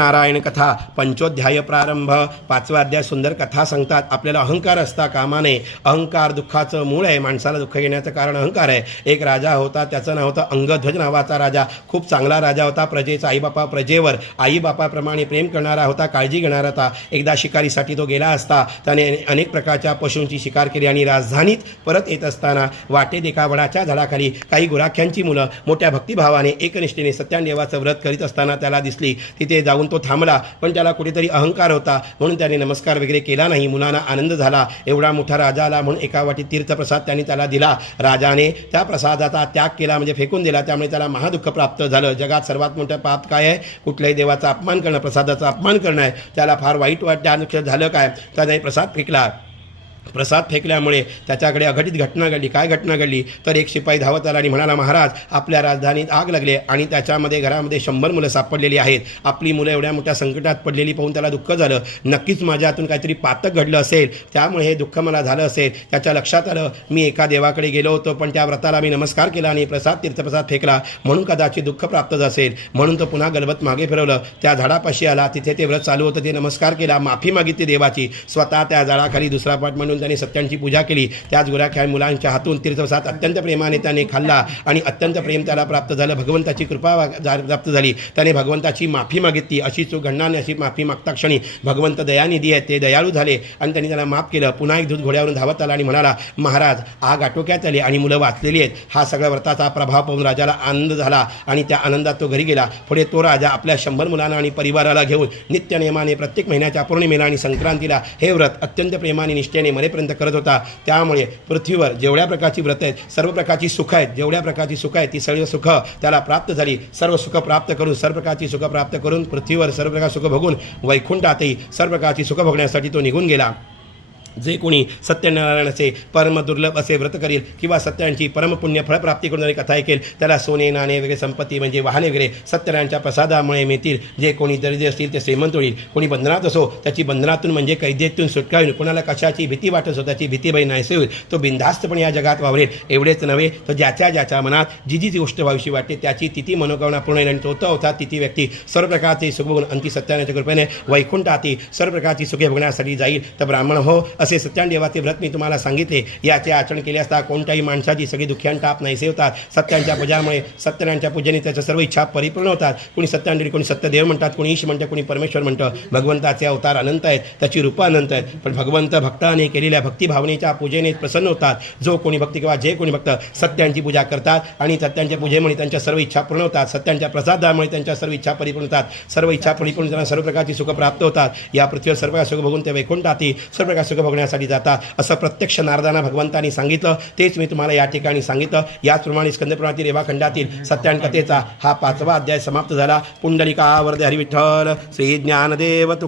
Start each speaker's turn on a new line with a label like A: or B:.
A: नारायण कथा पंचोध्याय प्रारंभ पाचवा अध्याय सुंदर कथा सांगतात. आपल्याला अहंकार असता कामा नये अहंकार दुःखाचं मूळ आहे. माणसाला दुःख येण्याचं कारण अहंकार आहे. एक राजा होता त्याचं नाव होतं अंगध्वज नावाचा राजा. खूप चांगला राजा होता प्रजेचा आईबापा प्रजेवर. आईबापाप्रमाणे प्रेम करणारा होता काळजी घेणारा होता. एकदा शिकारीसाठी तो गेला असता त्याने अनेक प्रकारच्या पशूंची शिकार केली आणि राजधानीत परत येत असताना वाटे देखावडाच्या वडाच्या झाडाखाली काही गुराख्यांची मुलं मोठ्या भक्तिभावाने एकनिष्ठेने सत्यादेवाचं व्रत करीत असताना त्याला दिसली. तिथे जाऊन तो थांबला पण त्याला कुठेतरी अहंकार होता. म्हणून त्याने नमस्कार वगैरे केला नाही. मुलांना आनंद झाला. एवढा मोठा राजा आला म्हणून एका वाटी तीर्थप्रसाद त्यांनी त्याला दिला. राजाने त्या प्रसादाचा त्याग केला म्हणजे फेकून दिला. त्यामुळे त्याला महादुःख प्राप्त झालं. जगात सर्वात मोठं पाप काय आहे? कुठल्याही देवाचा अपमान करणं प्रसादाचा अपमान करणं आहे. त्याला फार वाईट वाट त्यानुसार झालं काय? त्याने प्रसाद फेकला. प्रसाद फेकल्यामुळे त्याच्याकडे अघटित घटना घडली. काय घटना घडली? तर एक शिपाई धावत आला आणि म्हणाला महाराज आपल्या राजधानीत आग लागली आणि त्याच्यामध्ये घरामध्ये शंभर मुलं सापडलेली आहेत. आपली मुलं एवढ्या मोठ्या संकटात पडलेली पाहून त्याला दुःख झालं. नक्कीच माझ्या हातून काहीतरी पातक घडलं असेल. त्यामुळे हे दुःख मला झालं असेल. त्याच्या लक्षात आलं मी एका देवाकडे गेलो होतो पण त्या व्रताला मी नमस्कार केला आणि प्रसाद तीर्थप्रसाद फेकला. म्हणून कदाचित दुःख प्राप्त असेल. म्हणून तो पुन्हा गलबत मागे फिरवलं. त्या झाडापाशी आला. तिथे ते व्रत चालू होतं. ते नमस्कार केला. माफी मागितली देवाची. स्वतः त्या झाडाखाली दुसरा पाठ म्हणून त्यांनी सत्यांची पूजा केली. त्याच गुराख्या मुलांच्या हातून तीर्थप्रसाद अत्यंत प्रेमाने त्याने खाल्ला आणि अत्यंत प्रेम त्याला प्राप्त झालं. भगवंताची कृपा प्राप्त झाली. त्याने भगवंताची माफी मागितली. अशी चूक घडणार अशी माफी मागता क्षणी भगवंत दयानिधी आहे ते दयाळू झाले आणि त्यांनी त्याला माफ केलं. पुन्हा एक दूध घोड्यावरून धावत आला आणि म्हणाला महाराज आग आटोक्यात आली आणि मुलं वाचलेली आहेत. हा सगळ्या व्रताचा प्रभाव पाहून राजाला आनंद झाला आणि त्या आनंदात तो घरी गेला. पुढे तो राजा आपल्या शंभर मुलांना आणि परिवाराला घेऊन नित्यनियमाने प्रत्येक महिन्याच्या पौर्णिमेला आणि संक्रांतीला हे व्रत अत्यंत प्रेमाने निष्ठेने मरे मरेपर्यंत करत होता. त्यामुळे पृथ्वीवर जेवढ्या प्रकारची व्रत आहेत सर्व प्रकारची सुख आहेत जेवढ्या प्रकारची सुख आहेत ती सर्व सुख त्याला प्राप्त झाली. सर्व सुख प्राप्त करून सर्व प्रकारची सुख प्राप्त करून पृथ्वीवर सर्व प्रकार सुख भोगून वैकुंठातही सर्व प्रकारची सुख भोगण्यासाठी तो निघून गेला. जे कोणी सत्यनारायणाचे परम दुर्लभ असे व्रत करील किंवा सत्यांची परमपुण्य फळप्राप्ती करून कथा ऐकेल त्याला सोने नाणे वगैरे संपत्ती म्हणजे वाहने वगैरे सत्यनारायणच्या प्रसादामुळे मिळतील. जे कोणी दरिद्र असतील ते श्रीमंत होईल. कोणी बंधनात असो त्याची बंधनातून म्हणजे कैदेतून सुटका होईल. कोणाला कशाची भीती वाटत असो त्याची भीतीबाई नाहीसे होईल. तो बिनधास्तपणे या जगात वावरेल. एवढेच नव्हे तर ज्याच्या ज्याच्या मनात जी जी गोष्ट व्हावीशी वाटते त्याची तिथी मनोकामना पूर्ण होईल. आणि तो होता तिथी व्यक्ती सर्व प्रकारचे सुख बघून अंती सत्यानाच्या कृपेने वैकुंठाती सर्व प्रकारची सुखे बघण्यासाठी जाईल. तर ब्राह्मण हो असे सत्यानदेवाचे व्रत मी तुम्हाला सांगितले. याचे आचरण केले असता कोणत्याही माणसाची सगळी दुःख्यान टाप नाहीसे होतात सत्यांच्या पूजामुळे सत्यनारायणच्या पूजेने त्याच्या सर्व इच्छा परिपूर्ण होतात. कोणी सत्यानंदी कोणी सत्यदेव म्हणतात कोणी ईश म्हणतं कोणी परमेश्वर म्हणतं. भगवंताचे अवतार अनंत आहेत त्याची रूपं अनंत आहेत. पण भगवंत भक्ताने केलेल्या भक्तिभावनेच्या पूजेने प्रसन्न होतात. जो कोणी भक्ती किंवा जे कोणी भक्त सत्यांची पूजा करतात आणि सत्यांच्या पूजेमुळे त्यांच्या सर्व इच्छा पूर्ण होतात. सत्यांच्या प्रसादामुळे त्यांच्या सर्व इच्छा परिपूर्ण होतात. सर्व इच्छा परिपूर्ण त्यांना सर्व प्रकारची सुख प्राप्त होतात. या पृथ्वीवर सर्व प्रकार सुख बघून ते वैकुंठाती सर्व प्रकार सुख बघण्यासाठी जातात असं प्रत्यक्ष नारदांना भगवंतांनी सांगितलं. तेच मी तुम्हाला या ठिकाणी सांगितलं. याचप्रमाणे स्कंदपुरातील रेवाखंडातील सत्यान कथेचा हा पाचवा अध्याय समाप्त झाला. पुंडलिका वरदे हरिविठ्ठल. श्री ज्ञानदेव